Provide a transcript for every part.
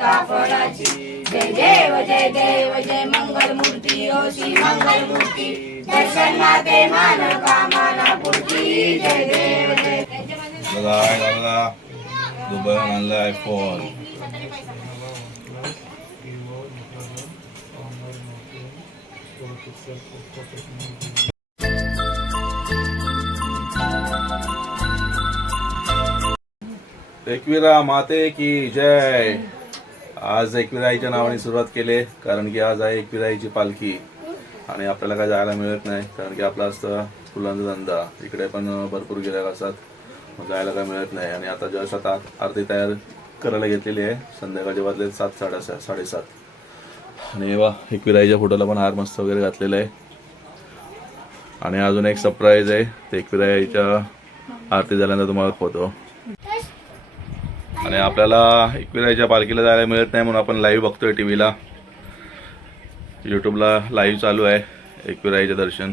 मुक्ता फळाची जय देव जय देव जय मंगल मूर्ती ओशी मंगल मूर्ती दर्शन माते मान कामाना पूर्ती। जय देव जय बघा बघा दुबई आणला आयफोन एकविरा माते की जय। आज एकविराईच्या नावाने सुरुवात केली कारण की आज आहे एकविराईची पालखी. आणि आपल्याला काय जायला मिळत नाही कारण की आपला असतं फुलांचा धंदा. इकडे पण भरपूर गिरायक असतात जायला काय मिळत नाही. आणि आता जस्ट आता आरती तयार करायला घेतलेली आहे संध्याकाळचे वाजले सात साडेसात साडेसात. आणि वा एकविराईच्या फोटोला पण हार मस्त वगैरे घातलेला आहे. आणि अजून एक सरप्राईज आहे ते एकविराईच्या आरती झाल्यानंतर तुम्हाला फोटो आणि आपल्याला एकविराईच्या पालखीला जायला मिळत नाही म्हणून आपण लाईव्ह बघतोय टी व्हीला यूट्यूबला लाईव्ह चालू आहे एकविराईचं दर्शन.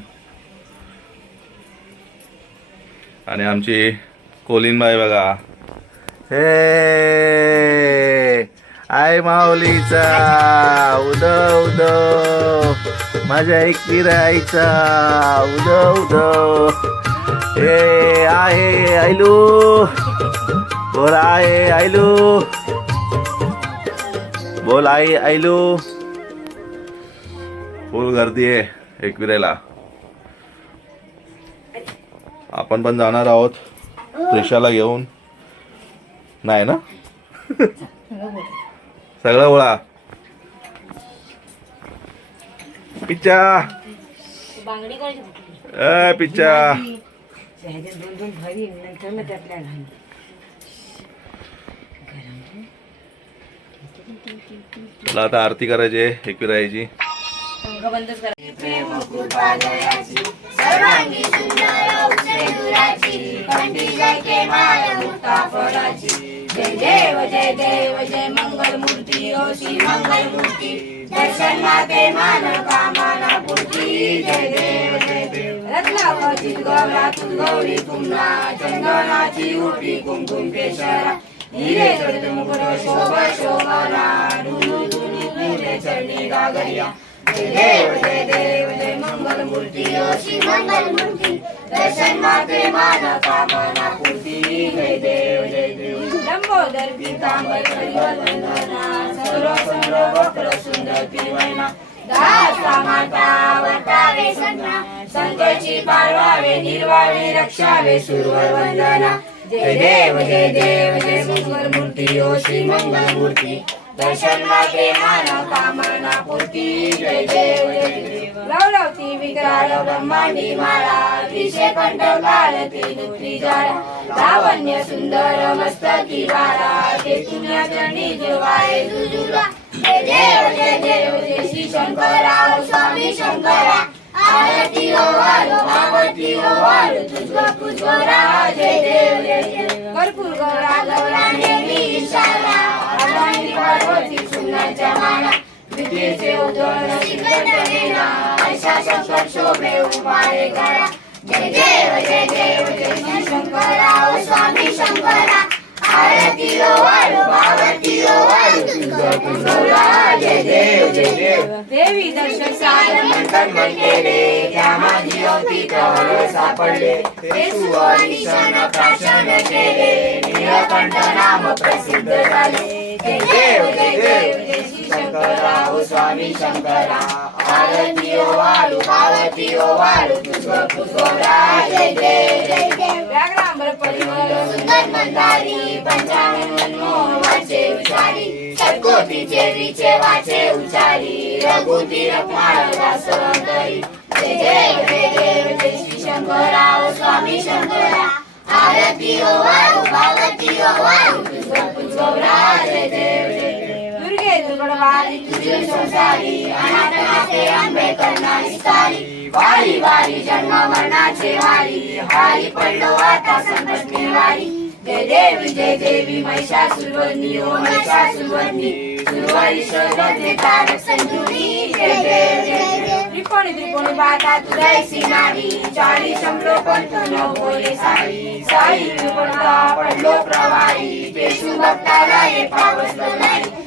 आणि आमची कोलिनबाई बघा. हे आय माऊलीचा उद उद. माझ्या एकविराईचा उद उद. हे आहे आयलू. बोल आहे आयलू बोल आई आयलू फुल गर्दी आहे एकविरेला आपण पण जाणार आहोत प्रेशाला घेऊन. नाही ना? सगळं बोळा पिच्चा. ए पिच्चा. दोन दोन चला आता आरती करायची आहे एकविरायची पंख जय देव जय देव जय मंगल मूर्ती ओशी मंगल मूर्ती दर्शन माते मान पूर्ती जय देव जय देव गौरा तू गौरी पुन्हा चंदनाची उठी कुमकुम पेशरा हिरे जडित मुकुट शोभा शोभना धुनु धुनु धुने चरणी गागरिया जय देव जय देव जय मंगल मूर्ती श्री मंगल मूर्ति दर्शन माते माना कामना पूर्ति जय देव जय देव लंबोदर पीतांबर परिवर वंदना सर्व सर्व वक्र सुंदर त्रिवर्णा दासा माता वटावे सन्ना संतोषी पारवावे निर्वावे रक्षावे सुरवर वंदना जय देव जय देव जय मंगल मूर्ती ओशी मंगल मूर्ती दर्शन माते मान कामना पूर्ती. जय देव जय देव. लवलवती विकराल ब्रह्मांडी माळा विषे कंठ भारती नुत्री जाळा लावण्य सुंदर मस्तकी बाळा ते तुझ्या चरणी जुजुला जय देव जय देव जय श्री शंकरा स्वामी शंकरा. आरती ओ वालो आरती ओ वालो देव गौरा गौरा इशारा अदानी पार्वती सुनाच्या माना विद्येचे शंकर शोभे करा. जय देव जय देव जय श्री शंकरा. ओ स्वामी शंकरा. आरती ओ वालो पार्वती ओ वालो तुझ पुजोरा जय देव जय देव देवी दर्शन साधन मंथन मन केले त्या माझी होती तर सापडले ते सुवर्ण प्राशन केले नीलकंठ नाम प्रसिद्ध झाले जय देव जय देव जय श्री शंकरा ओ स्वामी शंकरा आरती ओ वालू पार्वती ओ वालू तुझ पुजोरा जय देव जय देव व्याघ्रांबर परिमल सुंदर मंदारी षटकोटीचे विचे वाचे उचारी रघुती रखमाळला दासवंतरी जय जय जय देव जय श्री शंकरा ओ स्वामी शंकरा. आरती हो ओ वाळू पार्वती ओ वाळू तुझ पुजोरा जय देव जय दुर्गे दुर्गडवारी तुझे संसारी अनाथ नाथे अंबे करणारी सारी. वारी वारी जन्म मरणाचे वारी हारी पडलो आता संकट वारी जय देवी जय देवी महिषासुरवर्णी ओ महिषासुरवर्णी सुरवरी शोधने तारक संजुनी जय देव जय देव त्रिकोणी त्रिकोणी बाता तुझायसी नारी चाळी शंभरो पंत नव बोले साई साई त्रिकोणता पडलो प्रवाही पेशू भक्ताला हे पावसलो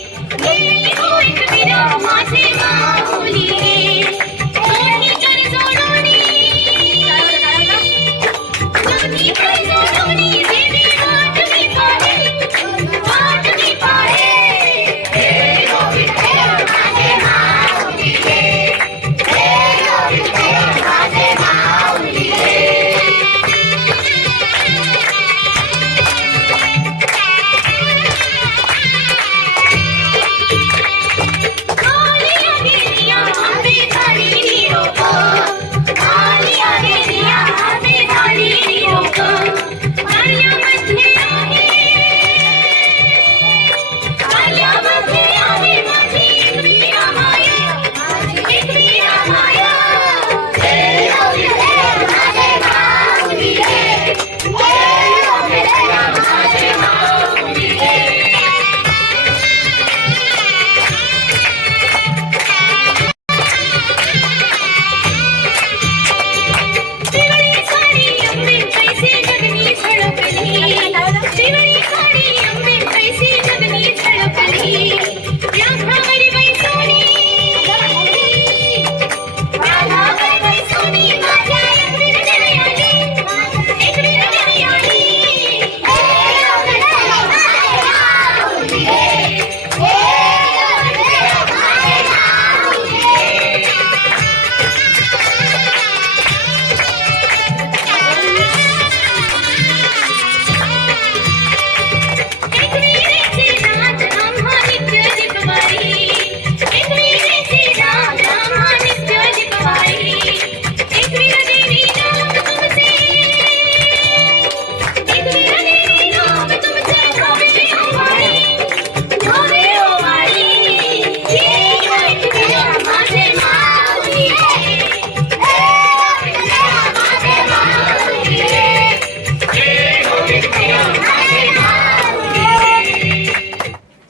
जय देव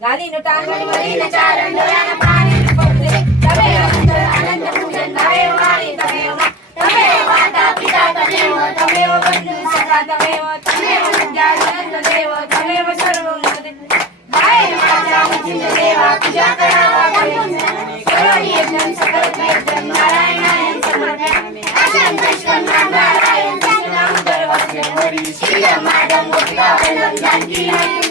जय देव गाली न टांगण वरी न चारण डोळ्यानं पाणी न पडते तवे अनंत अनंत पूजन तमेव वाणी तमेव मा तमेव माता पिता तमेव तमेव बंधू सखा तमेव तमेव विद्या अनंत देव तमेव सर्व गाय माझ्या मुचिंद देवा पूजा करावा सर्व यज्ञ सकल यज्ञ नारायणायन समर्पयामि अशं दशकं नारायण नाम दरवस्य शीलं माडं गोपिका वन्दं जानकी थोडे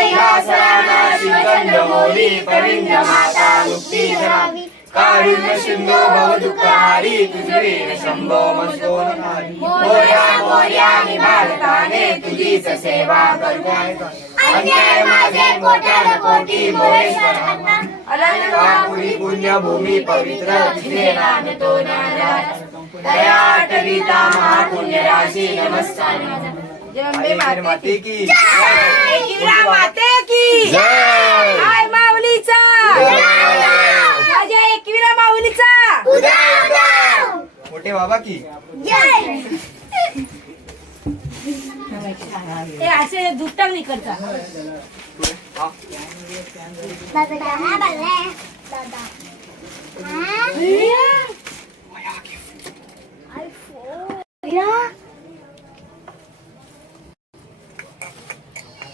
कैलासराणा पविंद्र माता मुक्ती धरावी कारुण्य सिंधो तुझे शंभो मोर्या मोर्या मी भारताने तुझीच सेवा करू अन्याय माझे कोटी मोरेश्वर अलंकापुरी पुण्यभूमी पवित्र तिथे दया टविता महापुण्य राशी नमस्कार। जय माते की. एकविरा माते की. जय! हाय माऊलीचा. माझ्या एकविरा माऊलीचा. मोठे बाबा की. ते असे दुट्टक नाही करता.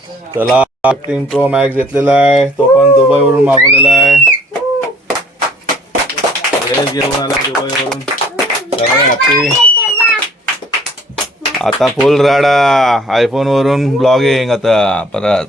त्याला फिफ्टीन प्रो मॅक्स घेतलेला आहे. तो पण दुबईवरून मागवलेला आहे. दुबईवरून. आता फुल राडा. आयफोन वरून ब्लॉगिंग आता. परत.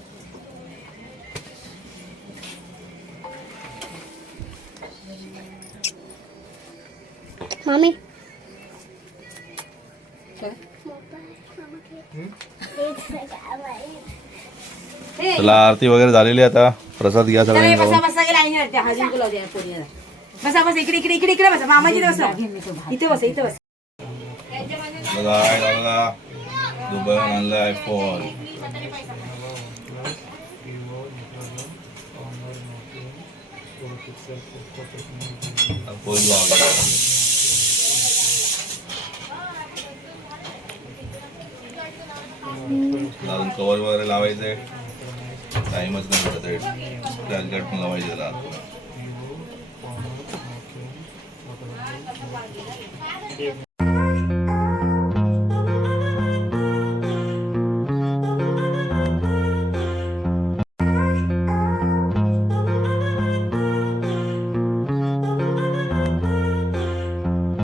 चला आरती वगैरे झालेली आता. प्रसाद घ्या सगळ्यांनी बसा बसा गेला वाटते. द्या पोरीला. बसा बसा इकडे इकडे इकडे इकडे बसा. मामाजी बसा. इथे बसा इथे बसा. बघा दुबईहून आणलं आयफोन फोन लावला अजून कवर वगैरे టైం వచ్చినా కూడా తగ్గట్టుకున్న వయసు